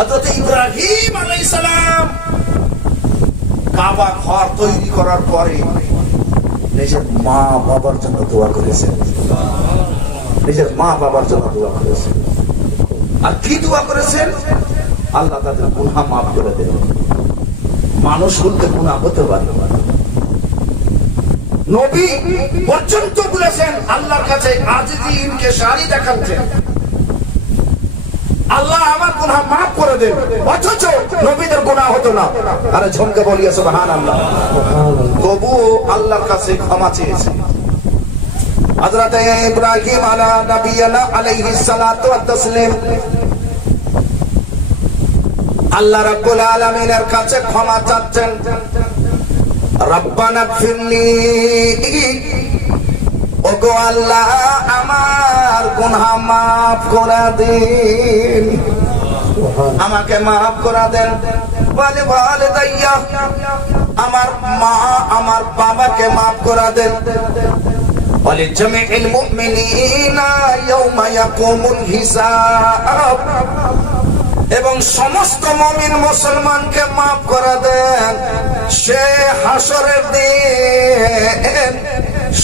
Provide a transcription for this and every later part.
হযরত ইব্রাহিম কাবা ঘর তৈরি করার পরে নিজের মা বাবার জন্য দোয়া করেছেন। নিজের মা বাবার জন্য দোয়া করেছেন। আর কি দোয়া করেছেন? আল্লাহ তাদের মাফ করে দেন। মানুষ বলতে গুনাহ হতে পারে। নবী পর্যন্ত বলেছেন, আল্লাহর কাছে আজিজি ইনকে শাড়ি দেখাচ্ছেন আল্লাহ আমার করে দেন অথচ নবীদের গুনাহ হতো না। আরে ঝমকে বলিয়া সুবহান আল্লাহ তবুও আল্লাহর কাছে ক্ষমা চেয়েছে। হযরত ইব্রাহিম আলা নবিয়ানা আলাইহিস সালাতু ওয়াত তাসলিম আল্লাহ রাব্বুল আলামিনের কাছে ক্ষমা চাচ্ছেন। রব্বানা ফিরলি ওগো আল্লাহ, আমার গুনাহ মাফ করে দিন। আমাকে মাফ করে দেন। বলে বলে দাইয়া আমার মা আমার বাবাকে মাফ করে দেন। বলে জমিল মুমিনিনা ইয়াউমা এবং সমস্ত মমিন মুসলমানকে মাফ করা দেন। সে হাসরের দিন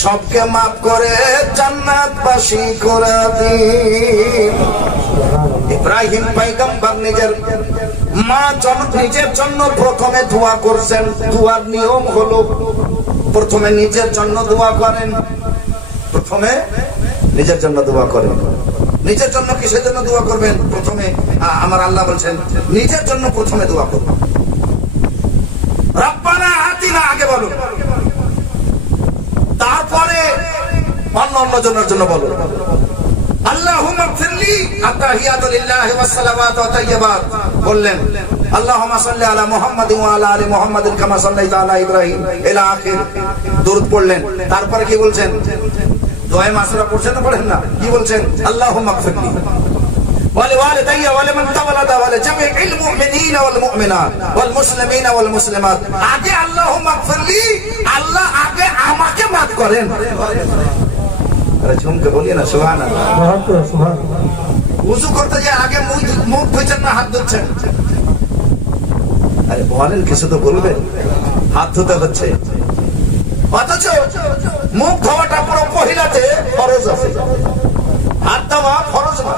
সবকে মাফ করে জান্নাত জান্নাতবাসী করে দিন। ইব্রাহিম পাইগাম্বার নিজের মা নিজের জন্য প্রথমে দোয়া করছেন। দোয়ার নিয়ম হলো প্রথমে নিজের জন্য দোয়া করেন। প্রথমে নিজের জন্য দোয়া করেন। নিজের জন্য কিসের জন্য দোয়া করবেন? প্রথমে আমার আল্লাহ বলছেন, নিজের জন্য প্রথমে দোয়া করবেন। রব্বানা আতিনা, আগে বলো তারপরে অন্য অন্য জনের জন্য বলো আল্লাহুম্মা ফিরলি আত্তাহিয়াতু লিল্লাহি ওয়াস সালাওয়াতু ওয়াত তাইয়্যিবাত বললেন আল্লাহুম্মা সাল্লি আলা মুহাম্মাদিন ওয়া আলা আলি মুহাম্মাদিন কামা সাল্লাইতা আলা ইব্রাহিম ইলা আখির দরুদ পড়লেন তারপরে কি বলছেন দোয়া মাসুরা পড়ছেন না পড়েন না কি বলছেন আল্লাহুম্মা ফিরলি ولوالدي ولمن تولد ولجميع المؤمنين والمؤمنات والمسلمين والمسلمات আগে আল্লাহুম্মা ফিরলি আল্লাহ আগে আমাকে মাফ করেন আরে ঝুমকে বলি না সুবহানাল্লাহ। উজু করতে যে আগে মুখ মুখ ধুচ্ছেন না হাত ধুচ্ছেন? আরে বলেন কিছু তো বলবেন। হাত ধুতে হচ্ছে। অথচ মুখ ধোয়াটা পুরো মহিলাতে ফরজ আছে। হাত ধোয়া ফরজ না।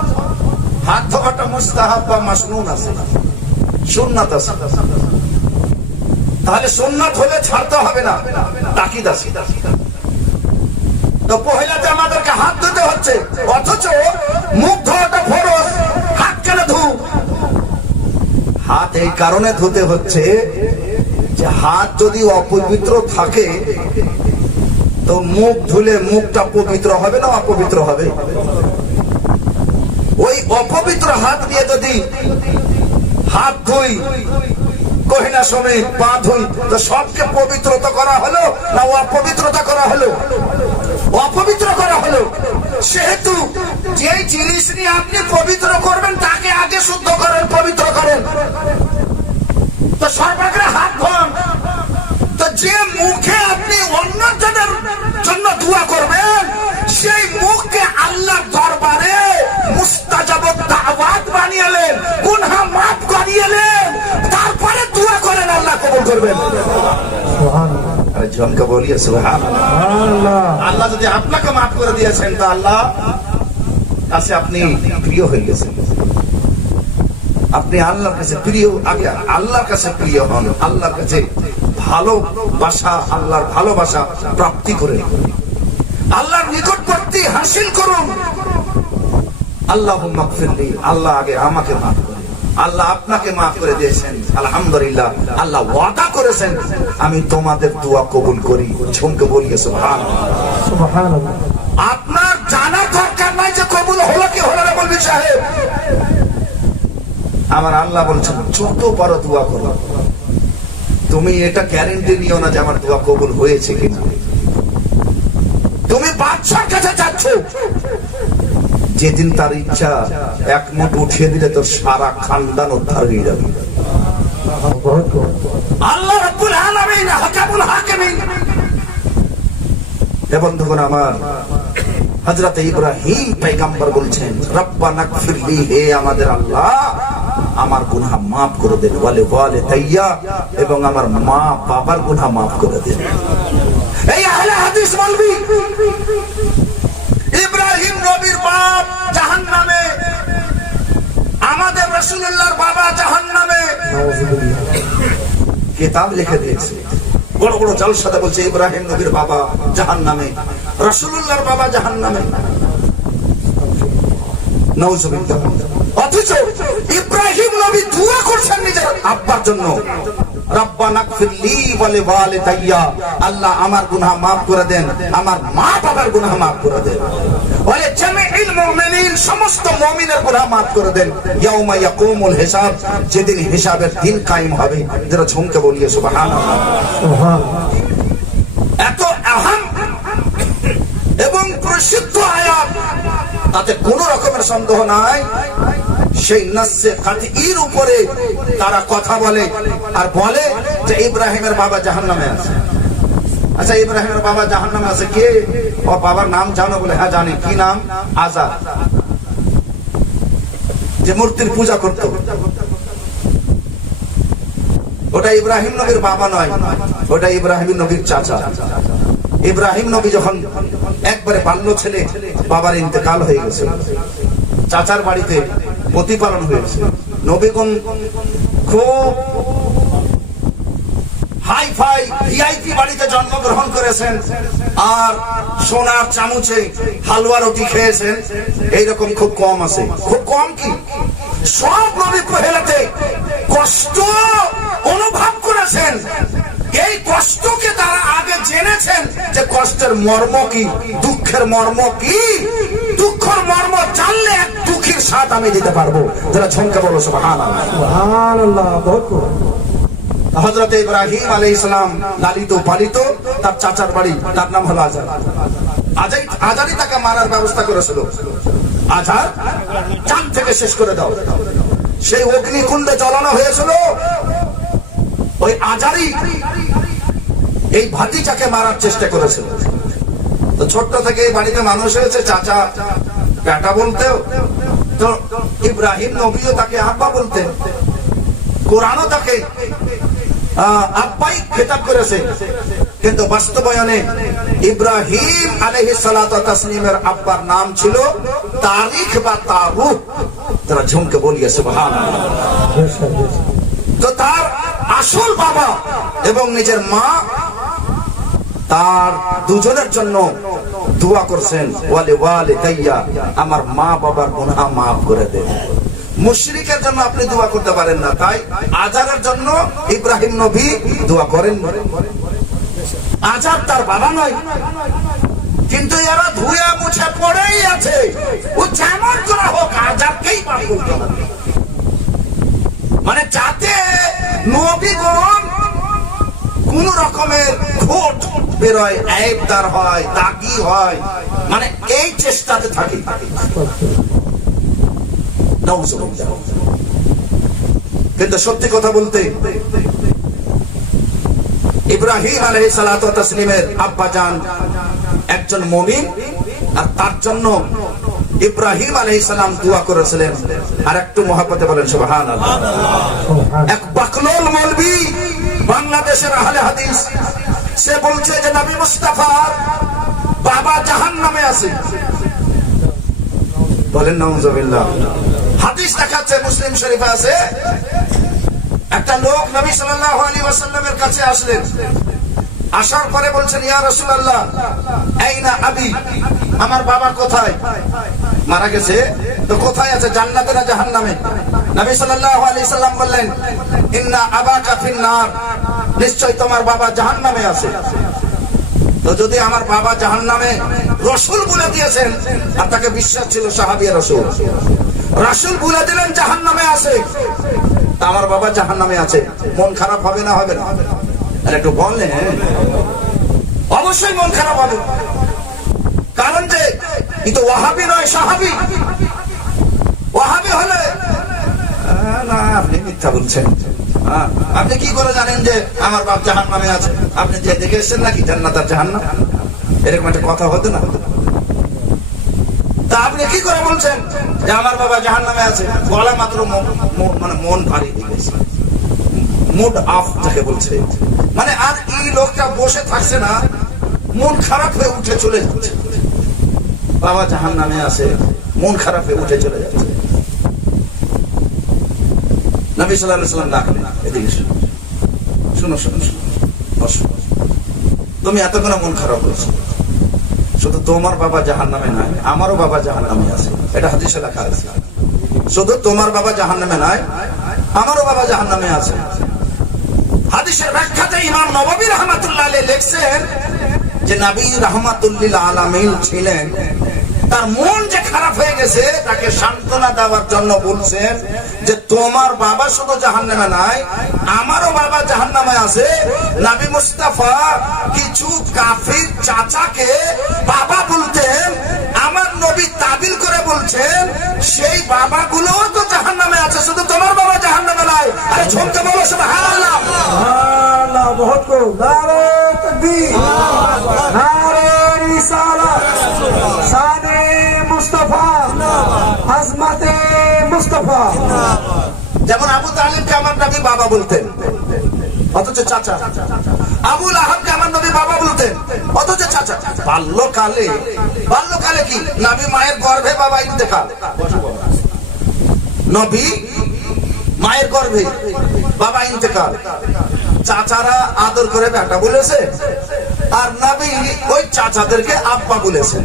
হাত ধোয়াটা মুস্তাহাব বা মাসনুন আছে। সুন্নাত আছে। তাহলে সুন্নাত হলে ছাড়তে হবে না। তাকিদ আছে। তো পহিলাতে আমাদেরকে হাত ধুতে হচ্ছে, অথচ মুখ ধোয়াটা ফরজ, হাত কেন ধু? হাত এই কারণে ধুতে হচ্ছে যে হাত যদি অপবিত্র থাকে, তো মুখ ধুলে মুখটা পবিত্র হবে না অপবিত্র হবে? ওই অপবিত্র হাত দিয়ে যদি হাত ধুই কহিনা সমেত পা ধুই, তো সবকে পবিত্রতা করা হলো না অপবিত্রতা করা হলো? অপবিত্র করা হলো। সেহেতু যে জিনিস নিয়ে আপনি পবিত্র করবেন, তাকে আগে শুদ্ধ করেন, পবিত্র করেন। তো সর্বাগ্রে হাত ধোন। তো যে মুখে আপনি অন্য জনের জন্য দোয়া করবেন, সেই মুখকে আল্লাহ দরবারে মুস্তাজাব দাওয়াত বানিয়েলেন গুনহা মাফ করিয়েলেন তারপরে দোয়া করেন, আল্লাহ কবুল করবেন। আরে জমকে বলিয়ে সুবহানাল্লাহ। আল্লাহ যদি আপনাকে মাফ করে দিয়েছেন তো আল্লাহ কাছে আপনি প্রিয় হয়ে গেছেন। আপনি আল্লাহর কাছে প্রিয় আগে আল্লাহর কাছে প্রিয় হন আল্লাহর কাছে ভালোবাসা আল্লাহর ভালোবাসা প্রাপ্তি করে আল্লাহর নিকটবর্তী হাসিল করুন। আল্লাহ মাগফিরলি আল্লাহ আগে আমাকে মাফ করে আল্লাহ আপনাকে মাফ করে দিয়েছেন। আলহামদুলিল্লাহ। আল্লাহ ওয়াদা করেছেন। আমি তোমাদের দোয়া কবুল করি। ঝুমকে বলিয়ে সুবহানাল্লাহ। আপনার জানা দরকার নাই যে কবুল হলো কি হলো না বলবি সাহেব। আমার আল্লাহ বলছেন যত পারো দোয়া করো। তুমি এটা গ্যারেন্টি নিও না যে আমার দোয়া কবুল হয়েছে কিনা। তুমি বাদশার কাছে যাচ্ছ। যেদিন তার ইচ্ছা এক মুঠ উঠিয়ে দিলে তোর সারা খানদান উদ্ধার হয়ে যাবে। আল্লাহ হে বন্ধুগণ আমার, হযরত ইব্রাহিম বলছেন, রব্বানা হে আমাদের আল্লাহ, আমার গুনাহ মাফ করে দেন। বলে বলে তাইয়া এবং আমার মা বাবার গুনাহ মাফ করে দেন। এই আহলে হাদিস নবীর বাপ জাহান্নামে, আমাদের রাসূলুল্লাহর বাবা জাহান্নামে। কিতাব লিখে দিয়েছে। বড় বড় জলসাদা বলছে, ইব্রাহিম নবীর বাবা জাহান নামে রসুল্লাহর বাবা জাহান নামে অথচ ইব্রাহিম নবী দোয়া করছেন নিজের আব্বার জন্য। আল্লাহ আমার গুনাহ maaf করে দেন, আমার মা বাবার গুনাহ maaf করে দেন। ওয়ালি জামিউল মুমিনিন সমস্ত মুমিনের গুনাহ maaf করে দেন। ইয়াউমা ইয়াকুমুল হিসাব যেদিন হিসাবের দিন কায়েম হবে। যারা ঝুমকে বলিয়ে সুবহানাল্লাহ। এত আহাম এবং প্রসিদ্ধ আয়াত তাতে কোন রকমের সন্দেহ নাই। সেই নাসে কাতির উপরে তারা কথা বলে আর বলে যে ইব্রাহিমের বাবা জাহান্নামে আছে। আচ্ছা ইব্রাহিমের বাবা জাহান্নামে আছে কে? ও বাবার নাম জানো বলে হ্যাঁ জানি। কি নাম? আজাদ। যে মূর্তির পূজা করত। ওটা ইব্রাহিম নবীর বাবা নয়, ওটা ইব্রাহিম নবীর চাচা। ইব্রাহিম নবী যখন একবারে বাল্য ছেলে, বাবার ইন্তেকাল হয়ে গেছে। চাচার বাড়িতে প্রতিপালন হয়েছে। নবীগণ খুব হাই ফাই ভিআইপি বাড়িতে জন্মগ্রহণ করেছেন আর সোনার চামচে হালুয়া রুটি খেয়েছেন, এইরকম খুব কম আছে। খুব কম কি? সব নবী পহেলাতে কষ্ট অনুভব করেছেন। এই কষ্টকে তারা আগে জেনেছেন যে কষ্টের মর্ম কি, দুঃখের মর্ম কি? দুঃখের মর্ম জানলে এক দুঃখের স্বাদ আমি দিতে পারব। যারা ঝমকে বলো, সুবহানাল্লাহ। বহুত বড়। হজরত ইব্রাহিম আলাই ইসলাম লালিত পালিত, তার চাচার বাড়ি, তার নাম হলো আজার আজাই আজারই তাকে মারার ব্যবস্থা করেছিল। আজার চাঁদ থেকে শেষ করে দাও। সেই অগ্নিকুণ্ডে জ্বলানো হয়েছিল। ওই আজারি এই ভাতিজাকে মারার চেষ্টা করেছিল। তো ছোট্ট থেকে এই বাড়িতে মানুষ হয়েছে, চাচা বেটা বলতেও, তো ইব্রাহিম নবীও তাকে আব্বা বলতেন, কোরআনও তাকে আব্বাই খেতাব করেছে। কিন্তু বাস্তবায়নে ইব্রাহিম আলহি আব্বার নাম ছিল তারিখ বা তারুখ তারা ঝুমকে। তো তার আসল বাবা এবং নিজের মা তার দুজনের জন্য দোয়া করছেন, ওয়ালে ওয়ালে আমার মা বাবার গুনাহ মাফ করে দে। মুশরিকের জন্য আপনি দোয়া করতে পারেন না, তাই আজারের জন্য ইব্রাহিম নবী দোয়া করেন। আজার তার বাবা নয়, কিন্তু এরা ধুয়ে মুছে পড়েই আছে। ও যেমন করা হোক আজারকেই করতে মানে যাতে নবীগণ কোন রকমের খোট বেরোয় আয়েবদার হয়, দাগি হয় মানে এই চেষ্টাতে থাকি। নাউজুবিল্লাহ। কিন্তু সত্যি কথা বলতে ইব্রাহিম আলহি সালাত তসলিমের আব্বা যান একজন মমিন আর তার জন্য ইব্রাহিম আলহি সালাম দোয়া করেছিলেন। আর একটু মহাপতে বলেন সুবহান। এক বাকলোল মৌলবি বাংলাদেশের আহলে হাদিস সে বলছে যে নবী মুস্তাফা বাবা জাহান নামে আছে। বলেন দেখাচ্ছে মুসলিম শরীফে আছে? একটা লোক নবী সাল্লাল্লাহু আলাইহি ওয়াসাল্লামের কাছে আসলেন। আসার পরে বলছেন, ইয়া রাসূলুল্লাহ, আইনা আবি? আমার বাবা কোথায়? মারা গেছে। তো কোথায় আছে? জান্নাতে না জাহান্নামে? নবী সাল্লাল্লাহু আলাইহি সাল্লাম বললেন, ইন্না আবাকা ফিন্নার। নিশ্চয় তোমার বাবা জাহান্নামে আছে। তো যদি আমার বাবা জাহান্নামে রসুল বলে দিয়েছেন, আর তাকে বিশ্বাস ছিল সাহাবিয়া রসুল। রাসুল বলে দিলেন, জাহান্নামে আছে। তা আমার বাবা জাহান্নামে আছে। মন খারাপ হবে না হবে না? একটু বললেন অবশ্যই মন খারাপ হবে। কারণ যে ই তো ওয়াহাবি নয়, সাহাবি। ওয়াহাবি হলে না, আপনি মিথ্যা বলছেন। আপনি কি করে জানেন যে আমার বাপ জাহান নামে আছে? আপনি যে দেখে এসেছেন নাকি জান্নাত আর জাহান্নাম? এরকম একটা কথা হতো না? আপনি কি করে বলছেন? যে আমার বাবা জাহান নামে আছে। গলা মাত্র মানে মন ভারী হয়ে গেছে। মুড অফ যাকে বলছে। মানে আর এই লোকটা বসে থাকছে না, মন খারাপ হয়ে উঠে চলে যাচ্ছে। বাবা জাহান নামে আছে, মন খারাপ হয়ে উঠে চলে যাচ্ছে। নবী আলাইহি সাল্লাম ডাকলেন, এদিকে শোনো শোনো শোনো। শোনো। তুমি এতক্ষণ মন খারাপ হয়েছে। শুধু তোমার বাবা জাহান নামে নাই, আমারও বাবা জাহান নামে আছে। এটা হাদিসে লেখা আছে। শুধু তোমার বাবা জাহান নামে নাই, আমারও বাবা জাহান নামে আছে। হাদিসের ব্যাখ্যাতে ইমাম নববী রহমাতুল্লাহ আলাইহি লিখছেন যে নবী রহমাতুল্লিল আলামিন ছিলেন। তার মন যে খারাপ হয়ে গেছে, তাকে সান্ত্বনা দেওয়ার জন্য বলছেন যে তোমার বাবা শুধু জাহান্নামে নাই, আমারও বাবা জাহান্নামে আছে। নবী মুস্তাফা কিছু কাফির চাচাকে বাবা বলতেন, আমার নবী তাবিল করে বলছেন, সেই বাবাগুলো তো জাহান্নামে আছে, শুধু তোমার বাবা জাহান্নামে নাই। আরে ঝুমকে বলো, সুবহানাল্লাহ। আল্লাহ বহুত কো নারে তকবীর। নারে রিসালাত। শানে মুস্তাফা। আজমাতে মুস্তাফা। যেমন আবু আমার নবী বাবা বলতেন। অথচ চাচা আবুল আমার নবী বাবা বলতেন। অথচ চাচা, বাল্যকালে বাল্যকালে কি? নবী মায়ের গর্ভে বাবা নবী মায়ের গর্ভে বাবা চাচারা আদর করে বেটা বলেছে, আর নবী ওই চাচাদেরকে আব্বা বলেছেন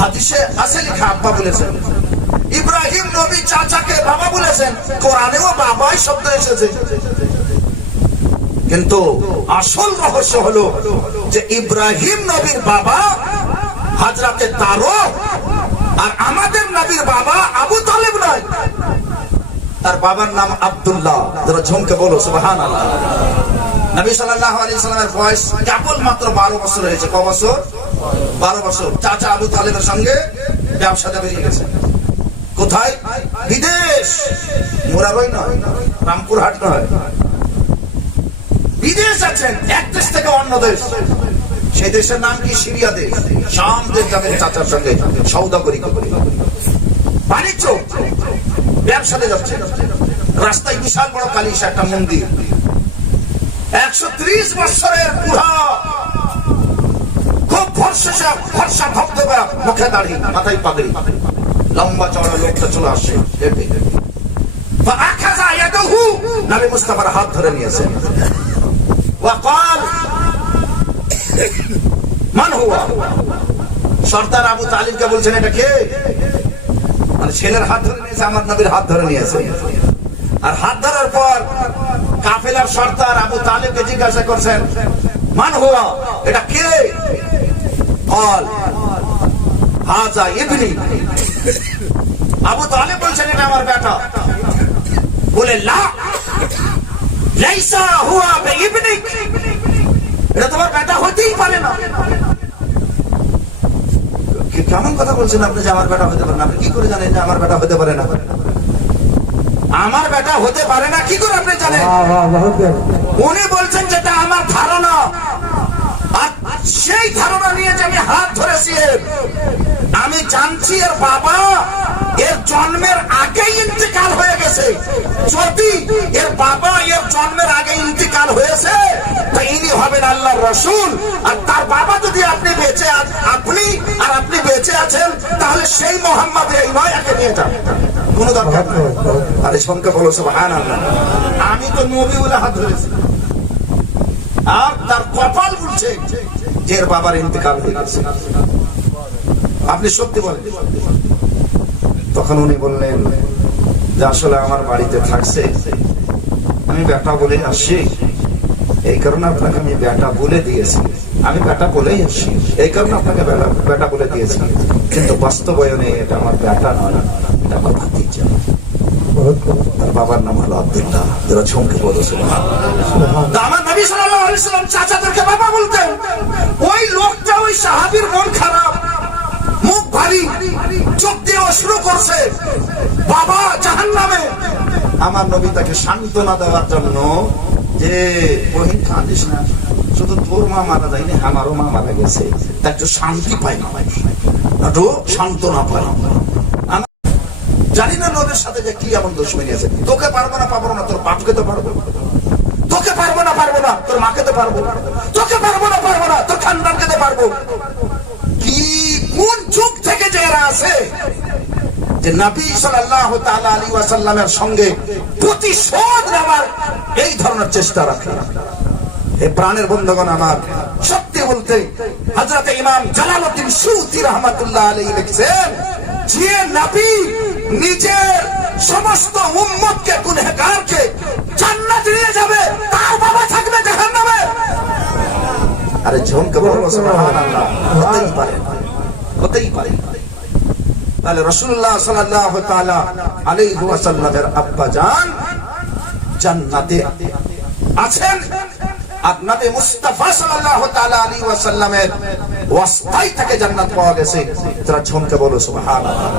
হাদিসে আছে লেখা আব্বা বলেছেন ইব্রাহিম নবী চাচাকে বাবা বলেছেন, কোরআনেও বাবাই শব্দ এসেছে। কিন্তু আসল রহস্য হলো যে ইব্রাহিম নবীর বাবা হাজরাতে তারো আর আমাদের নবীর বাবা আবু তালেব নয়। তার বাবার নাম আব্দুল্লাহ। যারা ঝুমকে বলো সুবাহান নবী সাল্লাল্লাহু আলাইহি সাল্লামের বয়স কেবল মাত্র বারো বছর হয়েছে। ক বছর? বারো বছর। চাচা আবু তালেবের সঙ্গে ব্যবসাতে বেরিয়ে গেছে। কোথায়? বিদেশ। মোরাবাই নয়, রামপুরহাট নয়। বিদেশ আছেন, এক দেশ থেকে অন্য দেশ। সেই দেশের নাম কি সিরিয়া দেশ? শাম দেশ যাবেন চাচার সঙ্গে সৌদা করি। বাণিজ্য। ব্যবসাতে যাচ্ছে। রাস্তায় বিশাল বড় কালিশা একটা মন্দির। একশো ত্রিশ বছরের বুড়া। খুব ভরসা ভরসা ধবধবা মুখে দাড়ি মাথায় পাগড়ি। লম্বা চড়া লোকটা চলে আসে। মুস্তাফার হাত ধরে নিয়েছে। সর্দার আবু বলছেন, এটা কে? মানে ছেলের হাত ধরে নিয়েছে, আমার নবীর হাত ধরে নিয়েছে। আর হাত ধরার পর কাফেলার সর্দার আবু তালিবকে জিজ্ঞাসা করছেন, মান হুয়া? এটা কে? হাজা ইবনি আবু তালে বলছেন এটা আমার বেটা বলে লা লাইসা হুয়া এটা তোমার বেটা হতেই পারে না। কেমন কথা বলছেন আপনি যে আমার বেটা হতে পারে না? আপনি কি করে জানেন যে আমার বেটা হতে পারে না? আমার বেটা হতে পারে না কি করে আপনি জানেন? উনি বলছেন যেটা আমার ধারণা। আর সেই ধারণা নিয়ে যে আমি হাত ধরেছি আমি জানছি আর বাবা এর জন্মের আগেই ইন্তেকাল হয়ে গেছে। যদি এর বাবা এর জন্মের আগে ইন্তেকাল হয়েছে হবেন আল্লাহ রসুল। আর তার বাবা যদি আপনি বেঁচে আপনি আর আপনি বেঁচে আছেন, তাহলে সেই মোহাম্মদ এই নয়, একে নিয়ে যান। কোনো দরকার আরে বলো সব আমি তো নবী বলে হাত ধরেছি। আর তার কপাল উঠছে যে এর বাবার ইন্তেকাল হয়ে গেছে। আপনি সত্যি বলেন। তখন উনি বললেন যে আসলে আমার বাড়িতে থাকছে আমি ব্যাটা বলে আসছি। এই কারণে আপনাকে আমি ব্যাটা বলে দিয়েছি। আমি ব্যাটা বলেই আসি এই কারণে আপনাকে ব্যাটা ব্যাটা বলে দিয়েছি। কিন্তু বাস্তবায়নে এটা আমার ব্যাটা নয় এটা আমার ভাতিজা। তার বাবার নাম হলো আব্দুল্লাহ। যারা চমকে বলেছিল আমার নবী সাল্লাম চাচাদেরকে বাবা বলতেন ওই লোকটা ওই সাহাবির মন খারাপ। মুখ ভারী, চোখ দিয়ে অশ্রু করছে। বাবা জাহান্নামে। আমার নবী তাকে সান্ত্বনা দেওয়ার জন্য যে বহিন কাঁদিস না, শুধু তোর মা মারা যায়নি, আমারও মা মারা গেছে। তা একটু শান্তি পাই না একটু সান্ত্বনা পাই আমি জানি না নবীর সাথে যে কি এমন দুশ্মনী আছে। তোকে পারব না পারব না, তোর বাপকে তো পারব। তোকে পারব না পারব না, তোর মাকে তো পারব। তোকে পারব না পারব না, তোর খানদানকে তো পারব। কি যুগ থেকে যে এরা আছে, যে নবী সাল্লাল্লাহু তাআলা আলাইহি ওয়াসাল্লামের সঙ্গে প্রতিশোধ নেওয়ার এই ধরনের চেষ্টা রাখে। প্রাণের বন্ধুগণ আমার, সত্যি বলতে হযরত ইমাম জালালউদ্দিন রহমাতুল্লাহ আলাইহি লিখছেন, যে নবী নিজের সমস্ত উম্মতকে, গুনহগারকে জান্নাত যাবে, তার বাবা থাকবে জাহান্নামে। আরে ঝমকে বলো সুবহানাল্লাহ, হতেই পারে। হতেই পারে। তাহলে রসুল্লাহ সাল্লাহ তাআলা আলাইহি ওয়াসাল্লামের আব্বা যান জান্নাতে আছেন। আর মুস্তাফা সাল্লাল্লাহু তাআলা ওয়াসাল্লামের ওয়াস্তায় থেকে জান্নাত পাওয়া গেছে। তারা ঝমকে বলো, সুবহানাল্লাহ।